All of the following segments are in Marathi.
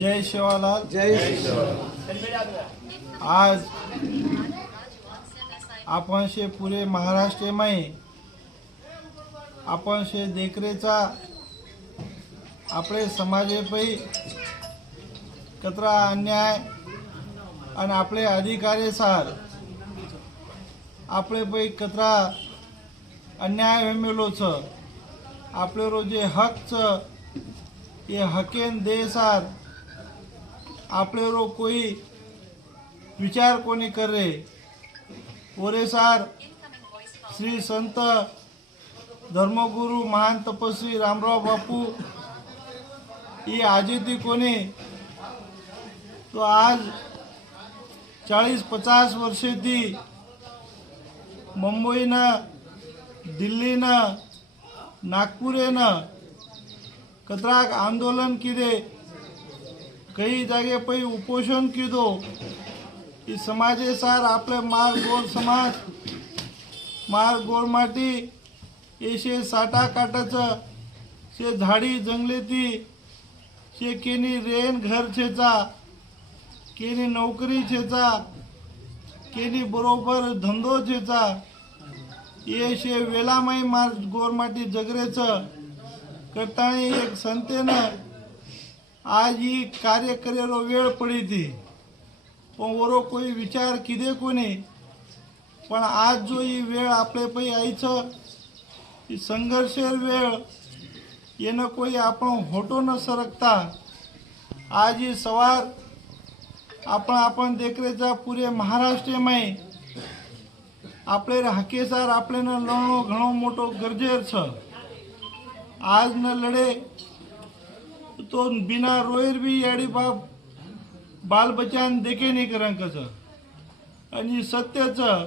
जय शिवालाल जय आज आपण शे पुरे महाराष्ट्रमय आपण शे देखरेचा आपले समाजेपै कतरा अन्याय आणि आपले अधिकारी सार आपले पै कतरा अन्याय छ आपले रो जे हक छ ये हकेन दे आपले रो कोई विचार कोणी करे? ओरे श्री संत धर्मगुरु महान तपस्वी रामराव बापू ही आजीदी कोणी? तो आज चाळीस पचास वर्षे ती मुंबईनं दिल्लीनं कई जागे पै उपोषण किदो समाजे सार आपले मार गोर समाज मार गोरमाटी येशे साठा काटाचं शे झाडी जंगलेती शे केनी रेन घर छेचा केनी नोकरी छेचा केनी बरोबर धंदो छेचा ये शे वेलामाई मार गोरमाटी जगरेचं करताणी एक संतेनं આજ એ કાર્ય કરેલો વેળ પડી હતી. પણ ઓરો કોઈ વિચાર કીધે કોને, પણ આજ જો એ વેળ આપણે પછી આવી છે એ સંઘર્ષેર વેળ, એને કોઈ આપણો હોટો ન સરકતા. આજ એ સવાર આપણા આપણ દેખરેજા પૂરે મહારાષ્ટ્રમાં આપણે હાકેસાર આપણે લણો ઘણો મોટો ગરજેર છે. આજને લડે तो बिना रोईर भी याडी बाप बाल बच्चान देखे करांकचं. आणि सत्याचं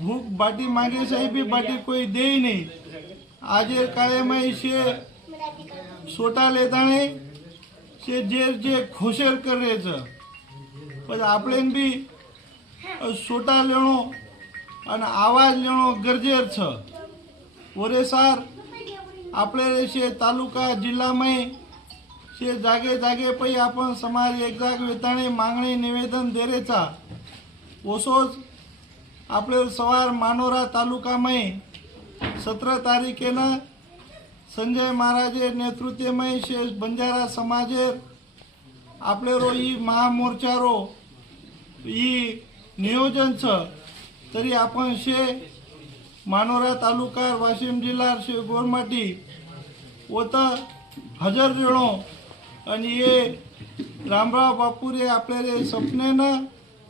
भूक बाटी मागे साहेबी बाटी कोई देई नाही. आजे कायम से सोटा लेताने शे जेर जे खोशेर करायचं. पण आपण बी सोटा लेणो आणि आवाज लेणो गरजेर छ सार आपले तालुका तालुका जिल्हामय शे जागे जागे पै आपण समाज एकजाग वेताने वेताणे मागणी निवेदन देरेचा ओसोच आपले सवार मानोरा तालुकामय सतरा तारीखेनं संजय महाराजे नेतृत्वमय शेष बंजारा समाजेर आपले रो ई महामोर्चा रो ई नियोजन छ तरी आपण शे मानोरा तालुका वाशिम जिल्हा शे गोरमाटी वत हजर रेणो आणि हे रामराव बापूरे आपल्याला सपनेनं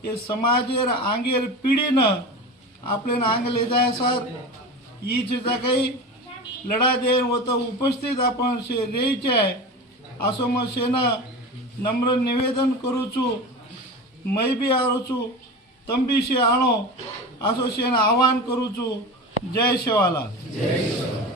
हे समाजेर आंगेर पिढीनं आपल्याला आंगले जाय सर. ही चिता काही लढा दे व होतं उपस्थित आपण शे रेचे आहे असं मग शेनं नम्र निवेदन करूचू मै बी आरोचू तंबी शे आणो असं शेन आवाहन करूचू जय शेवाला